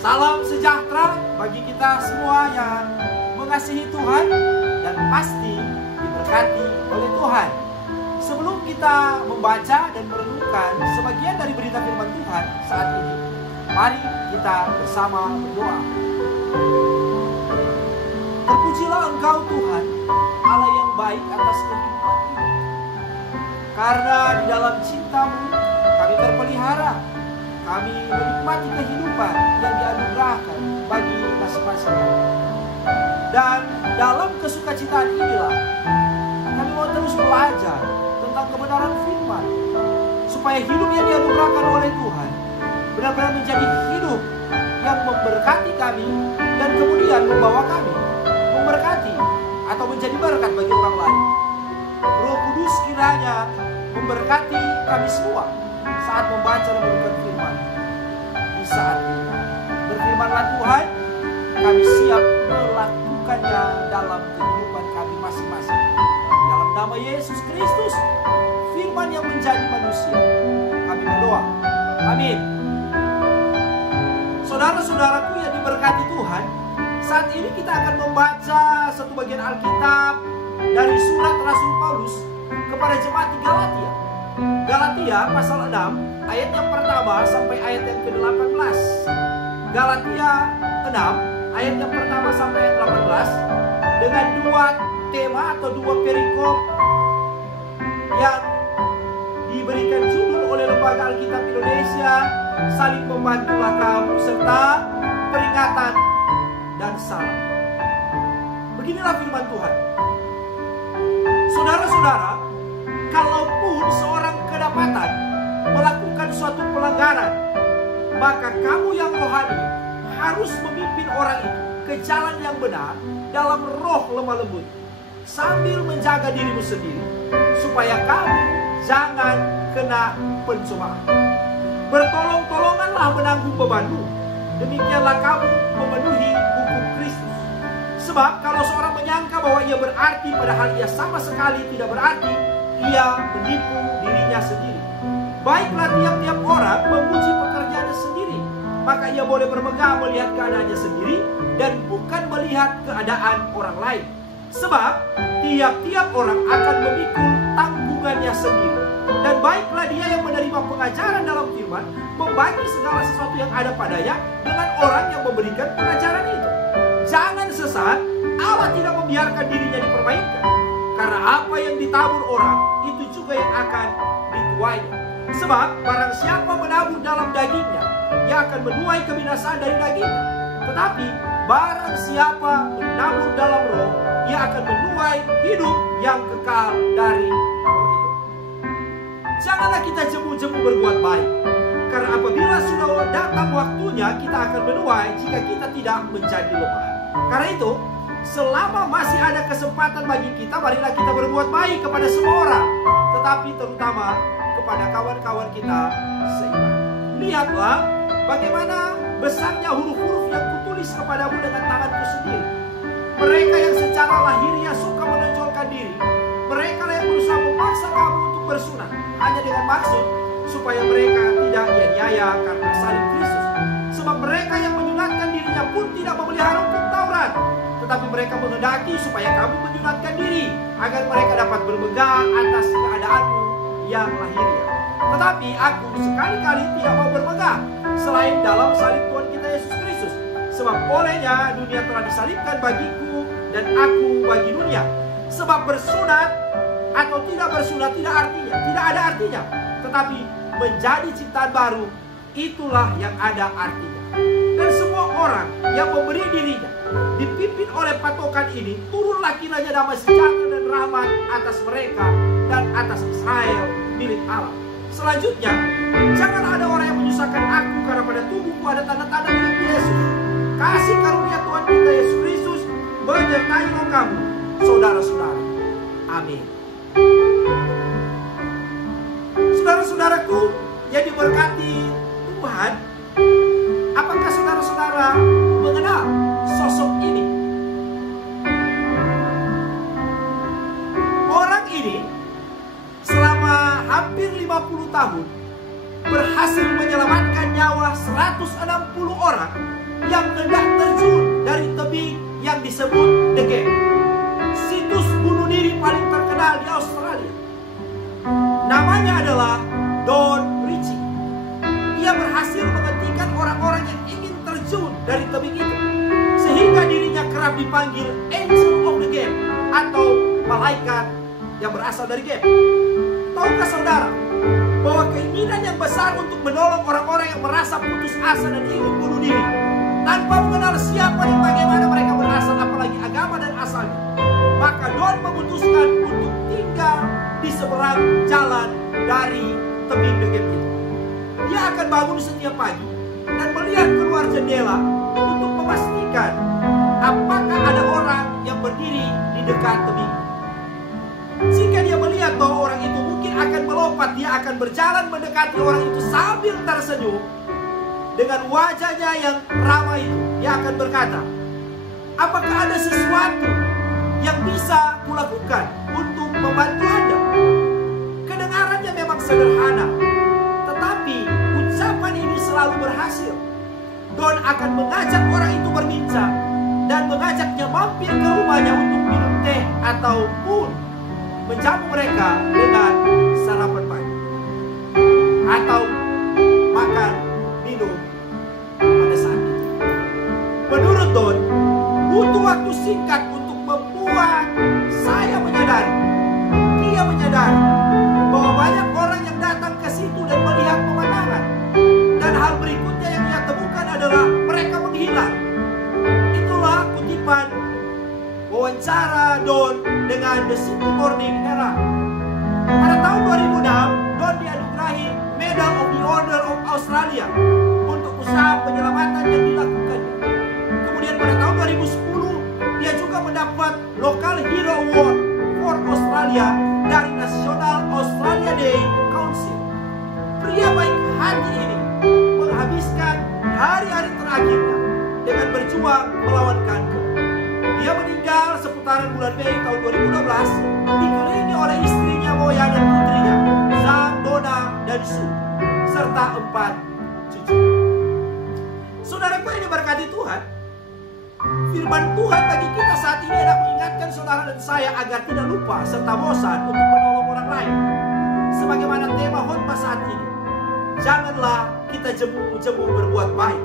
Salam sejahtera bagi kita semua yang mengasihi Tuhan dan pasti diberkati oleh Tuhan. Sebelum kita membaca dan merenungkan sebagian dari berita firman Tuhan saat ini, mari kita bersama berdoa. Terpujilah Engkau Tuhan, Allah yang baik atas kehidupan ini. Karena di dalam cinta-Mu kami terpelihara, kami menikmati kehidupan yang dianugerahkan bagi masing-masing. Dan dalam kesukacitaan inilah kami mau terus belajar tentang kebenaran firman, supaya hidup yang dianugerahkan oleh Tuhan benar-benar menjadi hidup yang memberkati kami dan kemudian membawa kami memberkati atau menjadi berkat bagi orang lain. Roh Kudus kiranya memberkati kami semua saat membaca dan merenungkan firman. Di saat ini berfirmanlah Tuhan, kami siap melakukannya dalam kehidupan kami masing-masing. Dalam nama Yesus Kristus, firman yang menjadi manusia, kami berdoa. Amin. Saudara-saudaraku yang diberkati Tuhan, saat ini kita akan membaca satu bagian Alkitab dari surat Rasul Paulus kepada jemaat di Galatia. Galatia pasal 6 ayat yang pertama sampai ayat yang ke-18. Galatia 6 ayat yang pertama sampai ayat 18 dengan dua tema atau dua perikop yang diberikan judul oleh Lembaga Alkitab Indonesia, Saling Membantulah Kamu, serta Peringatan dan Salam. Beginilah firman Tuhan. Saudara-saudara, kalaupun seorang kedapatan melakukan suatu pelanggaran, maka kamu yang rohani harus memimpin orang itu ke jalan yang benar dalam roh lemah lembut, sambil menjaga dirimu sendiri, supaya kamu jangan kena pencobaan. Bertolong-tolonganlah menanggung bebanmu, demikianlah kamu memenuhi hukum Kristus. Sebab kalau seorang menyangka bahwa ia berarti padahal ia sama sekali tidak berarti, ia menipu dirinya sendiri. Baiklah tiap-tiap orang memuji pekerjaannya sendiri, maka ia boleh bermegah melihat keadaannya sendiri dan bukan melihat keadaan orang lain. Sebab tiap-tiap orang akan memikul tanggungannya sendiri. Dan baiklah dia yang menerima pengajaran dalam firman membagi segala sesuatu yang ada padanya dengan orang yang memberikan pengajaran itu. Jangan sesat, Allah tidak membiarkan dirinya dipermainkan. Karena apa yang ditabur orang, itu juga yang akan dituainya. Sebab barang siapa menabur dalam dagingnya, ia akan menuai kebinasaan dari dagingnya. Tetapi barang siapa menabur dalam roh, ia akan menuai hidup yang kekal dari roh itu. Janganlah kita jemu-jemu berbuat baik, karena apabila sudah datang waktunya, kita akan menuai jika kita tidak menjadi lemah. Karena itu, selama masih ada kesempatan bagi kita, marilah kita berbuat baik kepada semua orang, tetapi terutama kepada kawan-kawan kita seiman. Lihatlah bagaimana besarnya huruf-huruf yang kutulis kepadamu dengan tanganku sendiri. Mereka yang secara lahiriah suka menonjolkan diri, mereka yang berusaha memaksa kamu untuk bersunat, hanya dengan maksud supaya mereka tidak dianiaya karena salib Kristus. Sebab mereka yang menyunatkan dirinya pun tidak memelihara hukum Taurat, tetapi mereka menghendaki supaya kamu menyunatkan diri, agar mereka dapat bermegah atas keadaanmu yang lahiriah. Tetapi aku sekali-kali tidak mau bermegah selain dalam salib Tuhan kita Yesus Kristus. Sebab olehnya dunia telah disalibkan bagiku dan aku bagi dunia. Sebab bersunat atau tidak bersunat tidak ada artinya, tetapi menjadi ciptaan baru, itulah yang ada artinya. Dan semua orang yang memberi dirinya dipimpin oleh patokan ini, turunlah kiranya damai sejahtera dan rahmat atas mereka dan atas Israel milik Allah. Selanjutnya, janganlah ada orang yang menyusahkan aku, karena pada tubuhku ada tanda-tanda milik Yesus. Kasih karunia Tuhan kita Yesus Kristus menyertai roh kamu, saudara-saudara. Amin. Saudara-saudaraku yang diberkati Tuhan, apakah saudara-saudara mengenal sosok ini? Orang ini selama hampir 50 tahun berhasil menyelamatkan nyawa 160 orang yang hendak terjun dari tebing yang disebut The Gap, situs bunuh diri paling terkenal di Australia. Namanya adalah Don Ritchie. Ia berhasil menghentikan orang-orang yang ingin terjun dari tebing itu, sehingga dirinya kerap dipanggil Angel of the Gap atau malaikat yang berasal dari Gap. Tahukah saudara bahwa keinginan yang besar untuk menolong orang-orang yang merasa putus asa dan ingin bunuh diri tanpa mengenal siapa dan bagaimana mereka berasal, apalagi agama dan asalnya, maka Don memutuskan untuk tinggal di seberang jalan dari tebing The Gap itu. Dia akan bangun setiap pagi dan melihat keluar jendela untuk memastikan apakah ada orang yang berdiri di dekat tebing. Jika dia melihat bahwa orang itu mungkin akan melompat, dia akan berjalan mendekati orang itu sambil tersenyum. Dengan wajahnya yang ramah itu, dia akan berkata, apakah ada sesuatu yang bisa kulakukan untuk membantu Anda? Kedengarannya memang sederhana, tetapi ucapan ini selalu berhasil. Don akan mengajak orang itu berbincang dan mengajaknya mampir ke rumahnya untuk minum teh ataupun menjamu mereka dengan sarapan pagi atau makan minum pada saat itu. Menurut Don, butuh waktu singkat untuk membuat saya menyadari. Dia menyadari bahwa banyak orang yang datang ke situ dan melihat pemandangan, dan hal berikutnya yang dia temukan adalah mereka menghilang. Itulah kutipan wawancara Don dengan The Sydney Morning Herald. Pada tahun 2006, Don dianugerahi Medal of the Order of Australia untuk usaha penyelamatan yang dilakukannya. Kemudian pada tahun 2010, dia juga mendapat Local Hero Award for Australia dari National Australia Day Council. Pria baik hati ini menghabiskan hari-hari terakhirnya dengan berjuang melawan kanker. Dia meninggal seputaran bulan Mei tahun 2012, dikelilingi oleh istrinya Moya dan putrinya Zhang, Donna, dan Su, serta 4 cucu. Saudaraku yang diberkati Tuhan, firman Tuhan bagi kita saat ini adalah mengingatkan saudara dan saya agar tidak lupa serta bosan untuk menolong orang lain. Sebagaimana tema khotbah saat ini, janganlah kita jemu-jemu berbuat baik.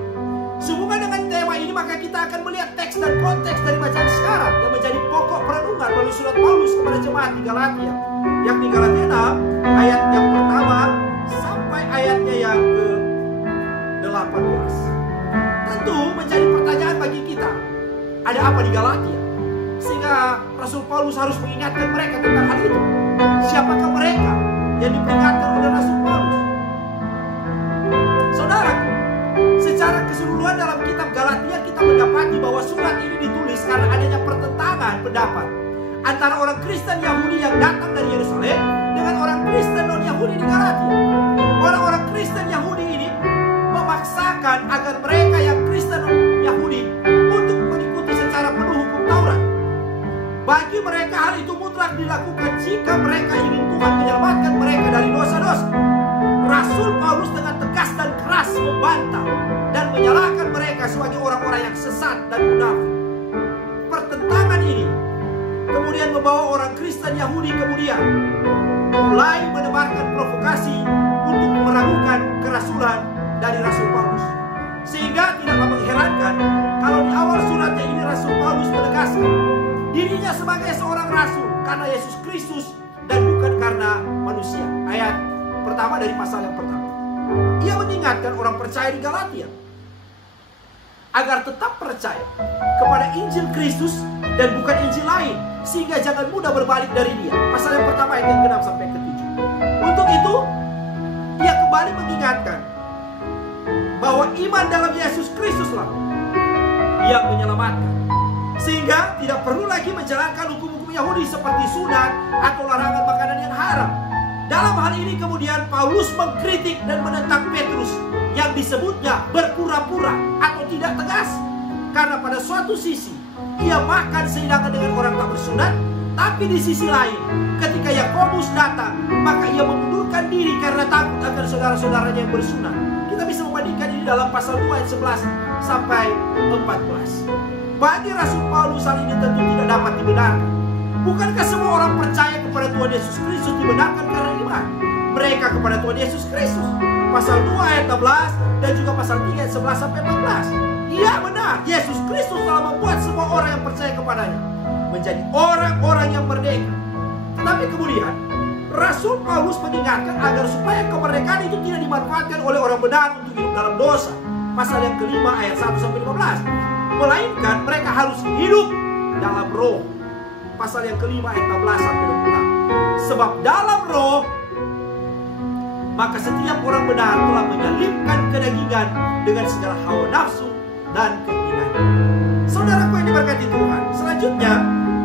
Sehubungan dengan tema ini, maka kita akan melihat teks dan konteks dari bacaan sekarang yang menjadi pokok perenungan melalui surat Paulus kepada jemaat di Galatia, yang di Galatia 6 ayat yang pertama sampai ayatnya yang ke-18. Tentu menjadi pertanyaan bagi kita, ada apa di Galatia sehingga Rasul Paulus harus mengingatkan mereka tentang hal itu? Siapakah mereka yang diperingatkan oleh Rasul Paulus? Saudara, secara keseluruhan dalam kitab Galatia kita mendapati bahwa surat ini ditulis karena adanya pertentangan pendapat antara orang Kristen Yahudi yang datang dari Yerusalem dengan orang Kristen non-Yahudi di Galatia. Orang-orang Kristen Yahudi ini memaksakan agar mereka yang Kristen non-Yahudi untuk mengikuti secara penuh hukum Taurat. Bagi mereka hal itu mutlak dilakukan jika mereka ingin Tuhan menyelamatkan mereka dari dosa-dosa. Rasul Paulus dengan tegas dan keras membantah dan menyalahkan mereka sebagai orang-orang yang sesat dan munafik. Pertentangan ini kemudian membawa orang Kristen Yahudi kemudian mulai menebarkan provokasi untuk meragukan kerasulan dari Rasul Paulus. Sehingga tidaklah mengherankan kalau di awal suratnya ini Rasul Paulus menegaskan dirinya sebagai seorang rasul karena Yesus Kristus dan bukan karena manusia. Ayat pertama dari pasal yang pertama. Ia mengingatkan orang percaya di Galatia agar tetap percaya kepada Injil Kristus dan bukan Injil lain, sehingga jangan mudah berbalik dari dia. Pasal yang pertama ayat yang ke-6 sampai ke-7. Untuk itu, ia kembali mengingatkan bahwa iman dalam Yesus Kristuslah yang menyelamatkan, sehingga tidak perlu lagi menjalankan hukum-hukum Yahudi seperti sunat atau larangan makanan yang haram. Dalam hal ini kemudian Paulus mengkritik dan menentang Petrus yang disebutnya berpura-pura atau tidak tegas. Karena pada suatu sisi ia makan sehidangan dengan orang tak bersunat, Tapi di sisi lain, ketika Yakobus datang, maka ia mengundurkan diri karena takut akan saudara-saudaranya yang bersunat. Kita bisa membandingkan ini dalam pasal 2 ayat 11 sampai 14. Bagi Rasul Paulus hal ini tentu tidak dapat dibenarkan. Bukankah semua orang percaya kepada Tuhan Yesus Kristus dibenarkan karena iman mereka kepada Tuhan Yesus Kristus? Pasal 2 ayat 16 dan juga pasal 3 ayat 11 sampai 14. Iya benar, Yesus Kristus telah membuat semua orang yang percaya kepadanya menjadi orang-orang yang merdeka. Tetapi kemudian Rasul Paulus mengingatkan agar supaya kemerdekaan itu tidak dimanfaatkan oleh orang benar untuk hidup dalam dosa. Pasal yang kelima ayat 1 sampai 15. Melainkan mereka harus hidup dalam roh. Pasal yang kelima ayat 16 sampai 26. Sebab dalam roh maka setiap orang benar telah menyalibkan kedagingan dengan segala hawa nafsu dan keinginan. Saudaraku yang diberkati Tuhan, selanjutnya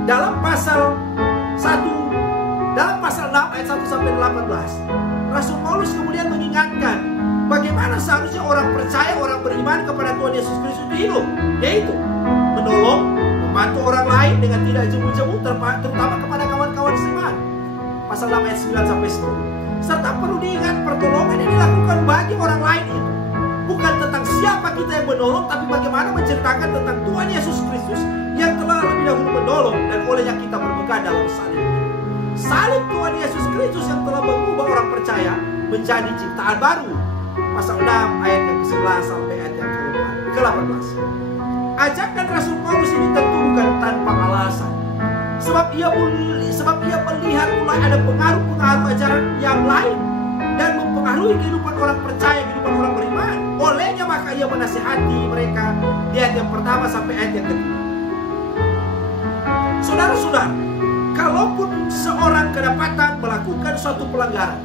dalam pasal 6 ayat 1 sampai 18, Rasul Paulus kemudian mengingatkan bagaimana seharusnya orang percaya, orang beriman kepada Tuhan Yesus Kristus itu hidup, yaitu menolong, membantu orang lain dengan tidak jemu-jemu, terutama kepada kawan-kawan seiman. Pasal 6 ayat 9 sampai 10. Serta perlu diingat pertolongan yang dilakukan bagi orang lain itu bukan tentang siapa kita yang menolong, tapi bagaimana menceritakan tentang Tuhan Yesus Kristus yang telah lebih dahulu menolong dan olehnya kita bermegah dalam salib. Salib Tuhan Yesus Kristus yang telah mengubah orang percaya menjadi ciptaan baru. Pasal 6 ayat yang ke-11 sampai ayat yang ke-18. Ajakan Rasul Paulus ini tentu bukan tanpa alasan. Sebab ia melihat mulai ada pengaruh-pengaruh ajaran yang lain dan mempengaruhi kehidupan orang percaya, kehidupan orang beriman. Olehnya maka ia menasihati mereka di ayat yang pertama sampai ayat yang ketiga. Saudara-saudara, kalaupun seorang kedapatan melakukan suatu pelanggaran,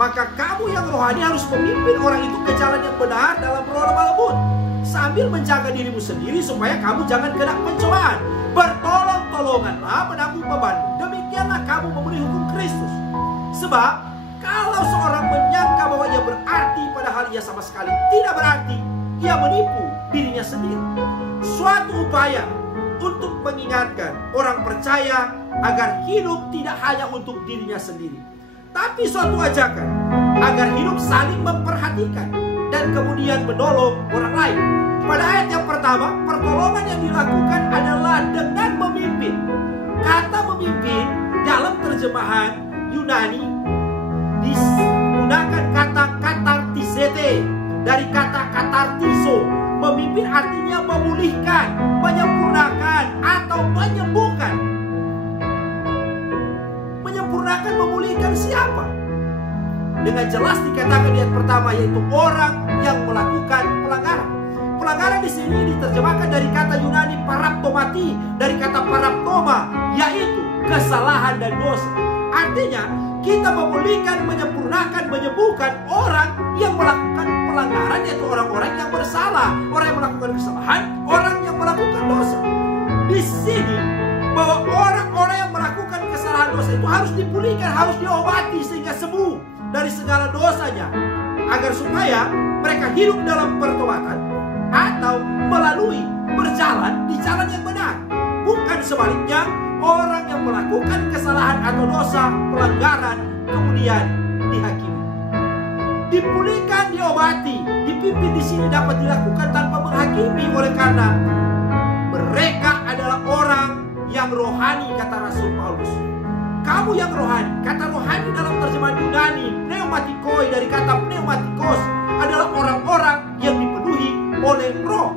maka kamu yang rohani harus memimpin orang itu ke jalan yang benar dalam roh lemah lembut, sambil menjaga dirimu sendiri supaya kamu jangan kena pencobaan. Bertolong-tolonganlah menanggung beban. Demikianlah kamu memenuhi hukum Kristus. Sebab kalau seorang menyangka bahwa ia berarti padahal ia sama sekali tidak berarti, ia menipu dirinya sendiri. Suatu upaya untuk mengingatkan orang percaya agar hidup tidak hanya untuk dirinya sendiri, tapi suatu ajakan agar hidup saling memperhatikan dan kemudian menolong orang lain. Pada ayat yang pertama, pertolongan yang dilakukan adalah dengan memimpin. Kata memimpin dalam terjemahan Yunani digunakan kata katartisete dari kata katartiso. Memimpin artinya memulihkan, menyempurnakan atau menyembuhkan. Menyempurnakan, memulihkan siapa? Dengan jelas dikatakan di ayat pertama, yaitu orang yang melakukan pelanggaran. Pelanggaran di sini diterjemahkan dari kata Yunani paraptomati, dari kata paraptoma, yaitu kesalahan dan dosa. Artinya kita memulihkan, menyempurnakan, menyembuhkan orang yang melakukan pelanggaran, yaitu orang-orang yang bersalah, orang yang melakukan kesalahan, orang yang melakukan dosa. Di sini bahwa orang-orang yang melakukan kesalahan dosa itu harus dipulihkan, harus diobati sehingga sembuh dari segala dosanya, agar supaya mereka hidup dalam pertobatan atau melalui berjalan di jalan yang benar. Bukan sebaliknya, orang yang melakukan kesalahan atau dosa, pelanggaran, kemudian dihakimi. Dipulihkan, diobati, dipimpin di sini dapat dilakukan tanpa menghakimi, oleh karena mereka adalah orang yang rohani, kata Rasul Paulus. Kamu yang rohani, kata rohani dalam terjemahan Yunani, pneumatikoi dari kata pneumatikos, adalah orang-orang yang dipenuhi oleh roh.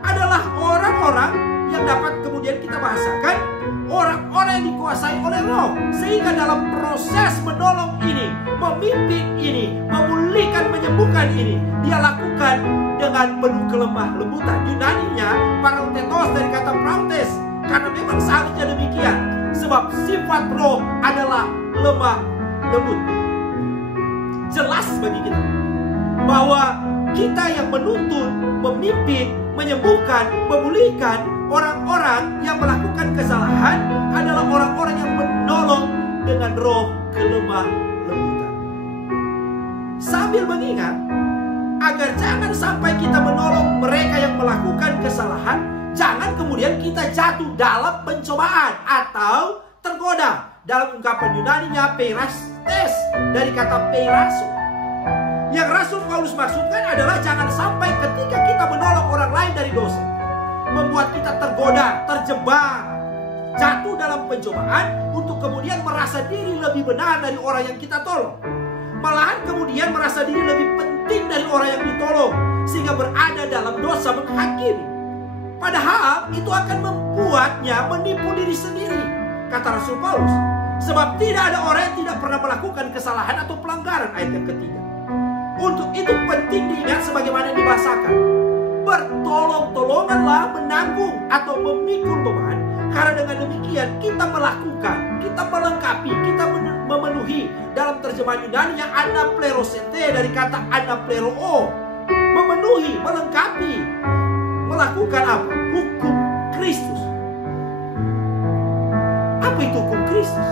Adalah orang-orang yang dapat kemudian kita bahasakan orang-orang yang dikuasai oleh roh. Sehingga dalam proses menolong ini, memimpin ini, memulihkan, menyembuhkan ini, dia lakukan dengan penuh kelemah lembutan. Yunaninya parautetos dari kata prautes, karena memang seharusnya demikian. Sebab sifat roh adalah lemah lembut. Jelas bagi kita bahwa kita yang menuntun, memimpin, menyembuhkan, memulihkan orang-orang yang melakukan kesalahan adalah orang-orang yang menolong dengan roh kelemah lembutan. Sambil mengingat agar jangan sampai kita menolong mereka yang melakukan kesalahan jangan kemudian kita jatuh dalam pencobaan atau tergoda. Dalam ungkapan Yunaninya peirastes, dari kata peiraso. Yang Rasul Paulus maksudkan adalah jangan sampai ketika kita menolong orang lain dari dosa, membuat kita tergoda, terjebak, jatuh dalam pencobaan untuk kemudian merasa diri lebih benar dari orang yang kita tolong. Malahan kemudian merasa diri lebih penting dari orang yang ditolong, sehingga berada dalam dosa menghakimi. Padahal itu akan membuatnya menipu diri sendiri, kata Rasul Paulus. Sebab tidak ada orang yang tidak pernah melakukan kesalahan atau pelanggaran, ayat yang ketiga. Untuk itu penting diingat sebagaimana dibahasakan, bertolong-tolonganlah menanggung atau memikul beban, karena dengan demikian kita melakukan, kita melengkapi, kita memenuhi. Dalam terjemahan Yunani yang anaplerosete, dari kata anapleroo, memenuhi, melengkapi, melakukan apa? Hukum Kristus. Apa itu hukum Kristus?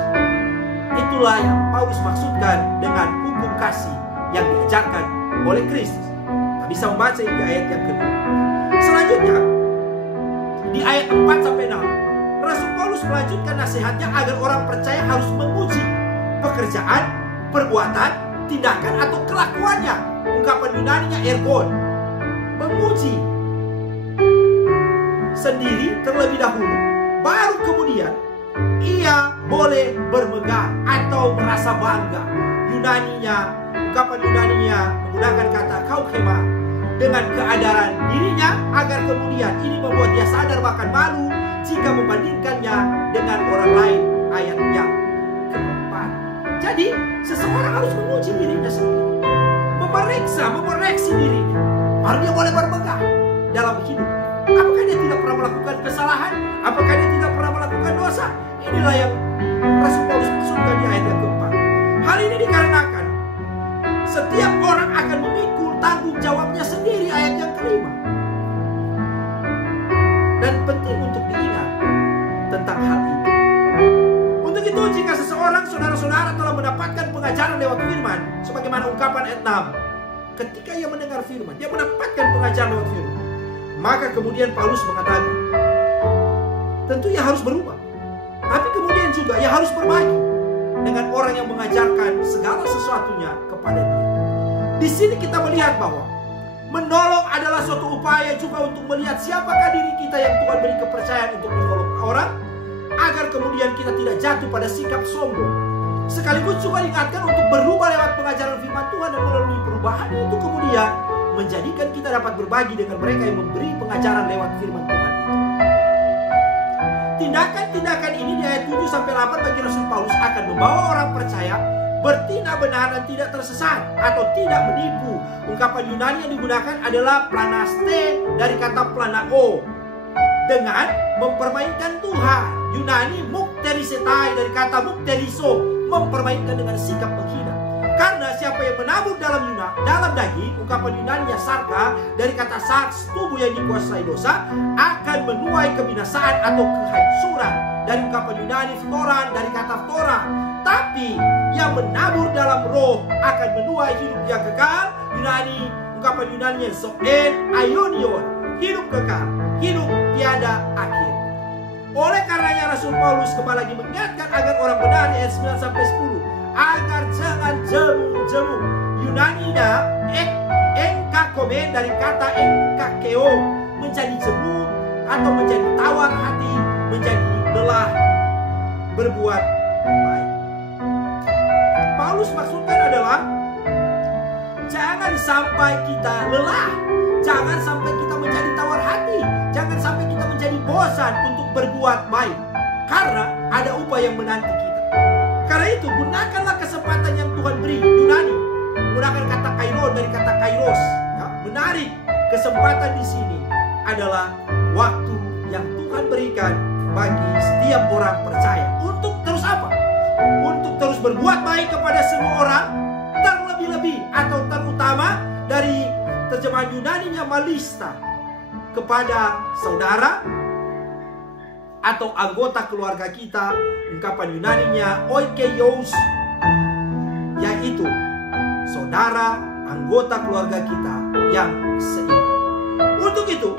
Itulah yang Paulus maksudkan dengan hukum kasih yang diajarkan oleh Kristus. Kita bisa membaca di ayat yang kedua. Selanjutnya, di ayat 4-6, Rasul Paulus melanjutkan nasihatnya agar orang percaya harus memuji pekerjaan, perbuatan, tindakan atau kelakuannya. Ungkapan Yunaninya ergon. Memuji sendiri terlebih dahulu, baru kemudian ia boleh bermegah atau merasa bangga. Yunaninya, ungkapan Yunaninya menggunakan kata kaukema, dengan keadaran dirinya, agar kemudian ini membuat dia sadar bahkan malu jika membandingkannya dengan orang lain. Ayat yang keempat. Jadi seseorang harus memuji dirinya sendiri, memeriksa dirinya, baru dia boleh bermegah dalam hidup. Apakah dia tidak pernah melakukan kesalahan? Apakah dia tidak pernah melakukan dosa? Inilah yang Rasul Paulus maksudkan di ayat yang keempat. Hal ini dikarenakan setiap orang akan memikul tanggung jawabnya sendiri, ayat yang kelima. Dan penting untuk diingat tentang hal itu. Untuk itu, jika seseorang, saudara-saudara, telah mendapatkan pengajaran lewat firman, sebagaimana ungkapan ayat 6, ketika ia mendengar firman, dia mendapatkan pengajaran lewat firman, maka kemudian Paulus mengatakan, tentu ia harus berubah, tapi kemudian juga ia harus berbagi dengan orang yang mengajarkan segala sesuatunya kepada dia. Di sini kita melihat bahwa menolong adalah suatu upaya juga untuk melihat siapakah diri kita yang Tuhan beri kepercayaan untuk menolong orang, agar kemudian kita tidak jatuh pada sikap sombong. Sekaligus juga diingatkan untuk berubah lewat pengajaran firman Tuhan, dan melalui perubahan itu kemudian menjadikan kita dapat berbagi dengan mereka yang memberi pengajaran lewat firman Tuhan itu. Tindakan-tindakan ini di ayat 7-8 bagi Rasul Paulus akan membawa orang percaya bertindak benar dan tidak tersesat atau tidak menipu. Ungkapan Yunani yang digunakan adalah planaste, dari kata planao, dengan mempermainkan Tuhan. Yunani mukterisetai, dari kata mukteriso, mempermainkan dengan sikap menghina. Karena siapa yang menabur dalam daging, ungkapan Yunaninya sarka, dari kata sars, tubuh yang dikuasai dosa, akan menuai kebinasaan atau kehancuran. Dari ungkapan Yunani ftoran, dari kata ftora. Tapi yang menabur dalam roh akan menuai hidup yang kekal. Yunani, ungkapan Yunani yang zoen aionion, hidup kekal, hidup tiada akhir. Oleh karenanya Rasul Paulus kembali lagi mengingatkan agar orang benar di ayat 9-10, agar jangan jemu-jemu. Yunaninya enkakomen, dari kata enkakeo, menjadi jemu atau menjadi tawar hati, menjadi lelah berbuat baik. Paulus maksudkan adalah jangan sampai kita lelah, jangan sampai kita menjadi tawar hati, jangan sampai kita menjadi bosan untuk berbuat baik, karena ada upaya yang menanti kita. Karena itu gunakanlah kesempatan yang Tuhan beri. Yunani menggunakan kata kairos, dari kata kairos, ya, menarik. Kesempatan di sini adalah waktu yang Tuhan berikan bagi setiap orang percaya untuk terus apa? Untuk terus berbuat baik kepada semua orang, terlebih-lebih atau terutama dari terjemahan Yunaninya malista, kepada saudara atau anggota keluarga kita. Ungkapan Yunaninya oikeios, yaitu saudara, anggota keluarga kita yang seiman. Untuk itu,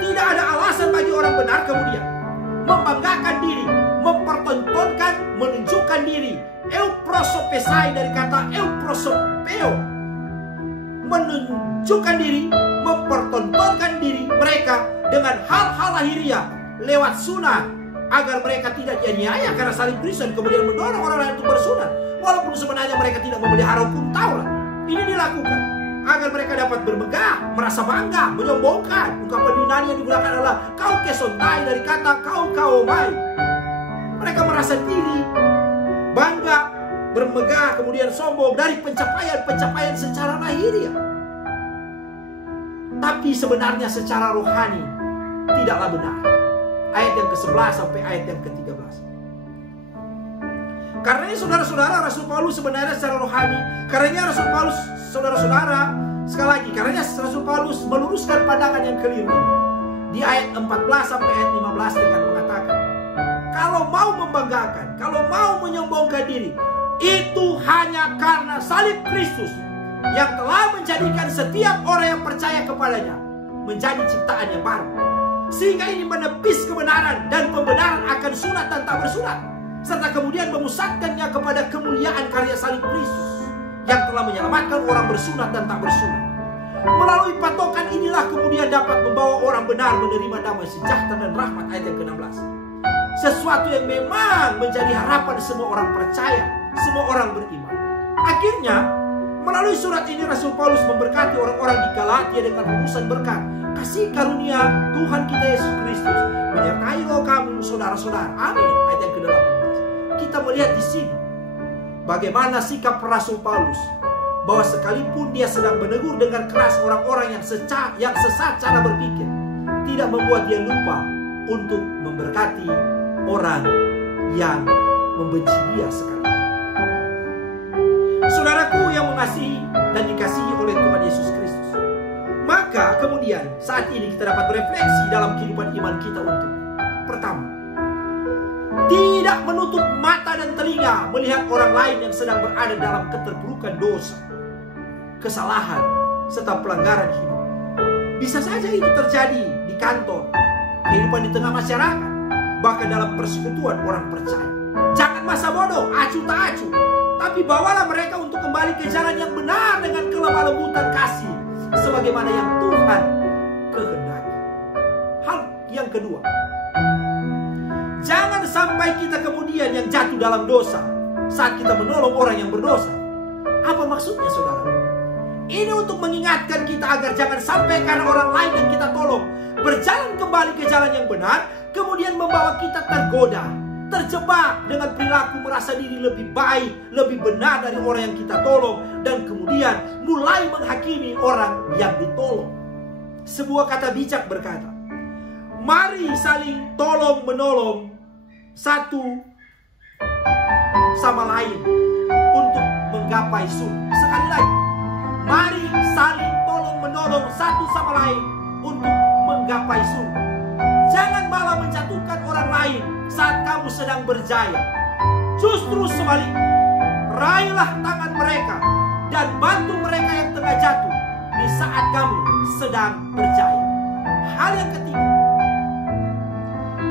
tidak Tidak ada alasan bagi orang benar kemudian membanggakan diri, mempertontonkan, menunjukkan diri. Euprosopesai dari kata euprosopeo, menunjukkan diri, mempertontonkan diri mereka dengan hal-hal lahiriah lewat sunat, agar mereka tidak dianiaya karena salib Kristus, kemudian mendorong orang lain untuk bersunat, walaupun sebenarnya mereka tidak memelihara hukum Taurat. Ini dilakukan agar mereka dapat bermegah, merasa bangga, menyombongkan. Ungkapan Yunani yang digunakan adalah kau kesontai dari kata kau mai. Mereka merasa diri bangga, bermegah, kemudian sombong dari pencapaian-pencapaian secara lahiriah. Tapi sebenarnya secara rohani tidaklah benar. Ayat yang ke-11 sampai ayat yang ke-13. Karena saudara-saudara, Rasul Paulus sebenarnya secara rohani, karena Rasul Paulus, saudara-saudara, sekali lagi, karena Rasul Paulus meluruskan pandangan yang keliru ini. Di ayat 14 sampai ayat 15 dengan mengatakan, kalau mau membanggakan, kalau mau menyombongkan diri, itu hanya karena salib Kristus yang telah menjadikan setiap orang yang percaya kepadanya menjadi ciptaan yang baru. Sehingga ini menepis kebenaran dan pembenaran akan sunat dan tak bersunat, serta kemudian memusatkannya kepada kemuliaan karya salib Kristus yang telah menyelamatkan orang bersunat dan tak bersunat. Melalui patokan inilah kemudian dapat membawa orang benar menerima damai sejahtera dan rahmat. Ayat yang ke-16. Sesuatu yang memang menjadi harapan semua orang percaya, semua orang beriman. Akhirnya, melalui surat ini Rasul Paulus memberkati orang-orang di Galatia dengan urusan berkat. Kasih karunia Tuhan kita Yesus Kristus menyertai kamu saudara-saudara. Amin. Ayat yang ke-18. Kita melihat di sini bagaimana sikap Rasul Paulus, bahwa sekalipun dia sedang menegur dengan keras orang-orang yang sesat cara berpikir, tidak membuat dia lupa untuk memberkati orang yang membenci dia sekalipun. Saudaraku yang mengasihi dan dikasihi oleh Tuhan Yesus Kristus, maka kemudian saat ini kita dapat berefleksi dalam kehidupan iman kita untuk pertama, tidak menutup mata dan telinga melihat orang lain yang sedang berada dalam keterpurukan dosa, kesalahan, serta pelanggaran hidup. Bisa saja itu terjadi di kantor, kehidupan di tengah masyarakat, bahkan dalam persekutuan orang percaya. Jangan masa bodoh, acuh tak acuh, tapi bawalah mereka untuk kembali ke jalan yang benar dengan kelemah lembutan kasih, sebagaimana yang Tuhan kehendaki. Hal yang kedua, jangan sampai kita kemudian yang jatuh dalam dosa saat kita menolong orang yang berdosa. Apa maksudnya, saudara? Ini untuk mengingatkan kita agar jangan sampai karena orang lain yang kita tolong berjalan kembali ke jalan yang benar, kemudian membawa kita tergoda, terjebak dengan perilaku merasa diri lebih baik, lebih benar dari orang yang kita tolong, dan kemudian mulai menghakimi orang yang ditolong. Sebuah kata bijak berkata, mari saling tolong menolong satu sama lain untuk menggapai surga. Sekali lagi, mari saling tolong menolong satu sama lain untuk menggapai surga. Jangan malah menjatuhkan orang lain saat kamu sedang berjaya. Justru sebaliknya, raihlah tangan mereka dan bantu mereka yang tengah jatuh di saat kamu sedang berjaya. Hal yang ketiga,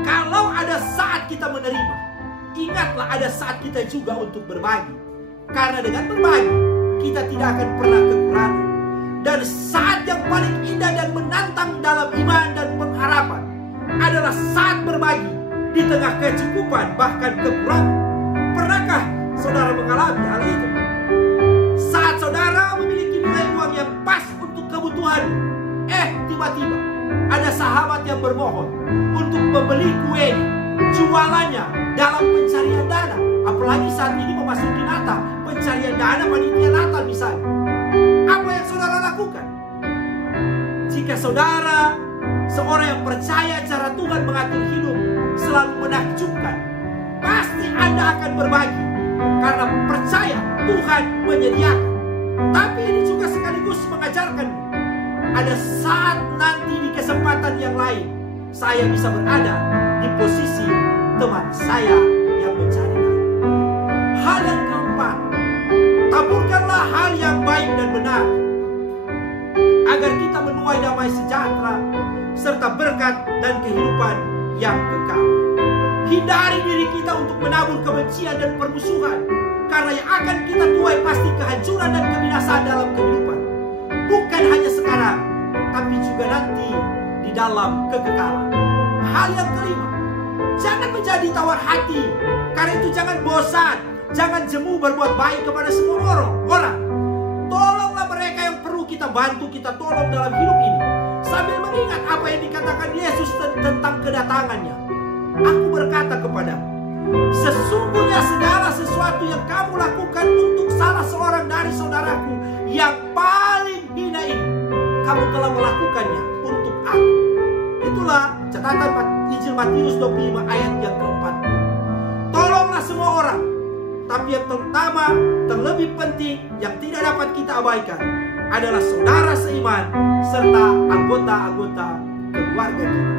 kalau ada saat kita menerima, ingatlah ada saat kita juga untuk berbagi. Karena dengan berbagi, kita tidak akan pernah kekurangan. Dan saat yang paling indah dan menantang dalam iman dan pengharapan adalah saat berbagi di tengah kecukupan, bahkan kekurangan. Pernahkah saudara mengalami hal itu? Saat saudara memiliki nilai uang yang pas untuk kebutuhan, tiba-tiba ada sahabat yang bermohon untuk membeli kue jualannya dalam pencarian dana. Apalagi saat ini memasuki Natal, pencarian dana panitia Natal misalnya. Apa yang saudara lakukan? Jika saudara seorang yang percaya cara Tuhan mengatur hidup selalu menakjubkan, pasti Anda akan berbagi karena percaya Tuhan menyediakan. Tapi ini juga sekaligus mengajarkan, ada saat nanti di kesempatan yang lain saya bisa berada di posisi teman saya yang mencari dana. Hal yang keempat, taburkanlah hal yang baik dan benar agar kita menuai damai sejahtera serta serta berkat dan kehidupan yang kekal. Hindari diri kita untuk menabur kebencian dan permusuhan, karena yang akan kita tuai pasti kehancuran dan kebinasaan dalam kehidupan. Bukan hanya sekarang, tapi juga nanti di dalam kekekalan. Hal yang kelima, jangan menjadi tawar hati. Karena itu jangan bosan, jangan jemu berbuat baik kepada semua orang. Tolonglah mereka yang perlu kita bantu, kita tolong dalam hidup ini, sambil mengingat apa yang dikatakan Yesus tentang kedatangannya. Aku berkata kepadamu, sesungguhnya segala sesuatu yang kamu lakukan untuk salah seorang dari saudaraku yang paling hina ini, kamu telah melakukannya untuk aku. Itulah catatan Injil Matius 25 ayat yang ke-40. Tolonglah semua orang, tapi yang terutama, terlebih penting, yang tidak dapat kita abaikan adalah saudara seiman serta anggota-anggota keluarga kita.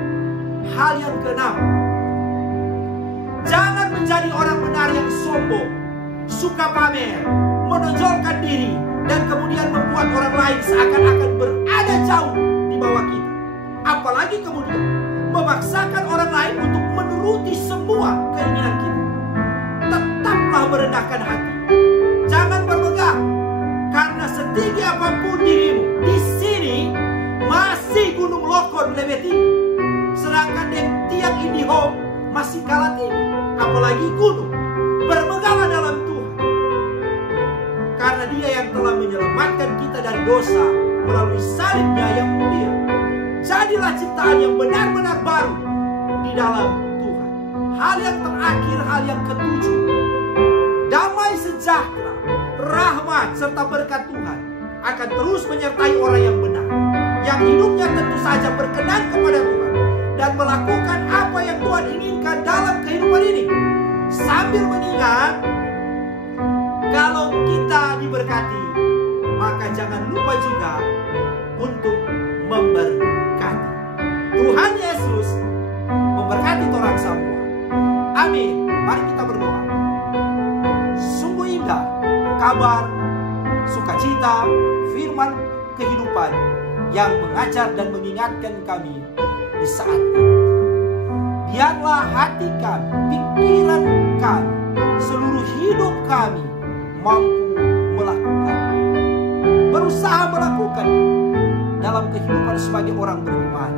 Hal yang keenam, jangan menjadi orang benar yang sombong, suka pamer, menonjolkan diri, dan kemudian membuat orang lain seakan-akan berada jauh di bawah kita. Apalagi kemudian memaksakan orang lain untuk menuruti semua keinginan kita. Tetaplah merendahkan hati, jangan bermegah, karena setinggi apapun dirimu, di sini masih Gunung Lokon lebih tinggi, sedangkan tiang Indihome masih kalah tinggi. Apalagi gunung. Bermegahlah dalam Tuhan, karena Dia yang telah menyelamatkan kita dari dosa melalui salib-Nya yang mulia. Jadilah ciptaan yang benar-benar baru di dalam Tuhan. Hal yang terakhir, hal yang ketujuh, damai sejahtera, rahmat serta berkat Tuhan akan terus menyertai orang yang benar, yang hidupnya tentu saja berkenan kepada Tuhan dan melakukan apa yang Tuhan inginkan dalam kehidupan ini. Sambil mengingat, kalau kita diberkati, maka jangan lupa juga untuk memberkati. Tuhan Yesus memberkati orang semua. Amin. Mari kita berdoa. Sungguh indah kabar sukacita firman kehidupan yang mengajar dan mengingatkan kami di saat ini. Biarlah hati kami, pikiran kami, seluruh hidup kami mampu melakukan, berusaha melakukan dalam kehidupan sebagai orang beriman,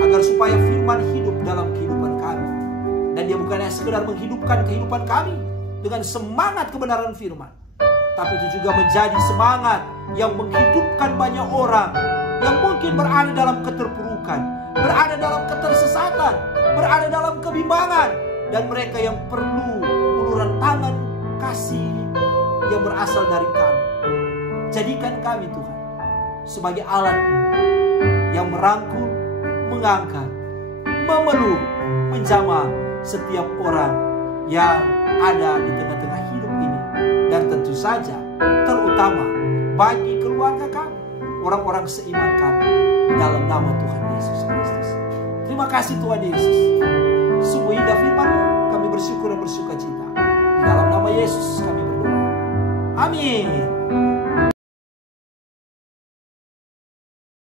agar supaya firman hidup dalam kehidupan kami. Dan Dia bukan hanya sekedar menghidupkan kehidupan kami dengan semangat kebenaran firman, tapi itu juga menjadi semangat yang menghidupkan banyak orang yang mungkin berada dalam keterpurukan, berada dalam ketersesatan, berada dalam kebimbangan, dan mereka yang perlu uluran tangan kasih yang berasal dari kami. Jadikan kami Tuhan sebagai alat-Mu yang merangkul, mengangkat, memeluk, menjamah setiap orang yang ada di tengah-tengah hidup ini. Dan tentu saja terutama bagi keluarga kami, orang-orang seiman kami, di dalam nama Tuhan Yesus Kristus. Terima kasih Tuhan Yesus. Sungguh indah firman-Mu, kami bersyukur dan bersuka cita. Di dalam nama Yesus kami berdoa. Amin.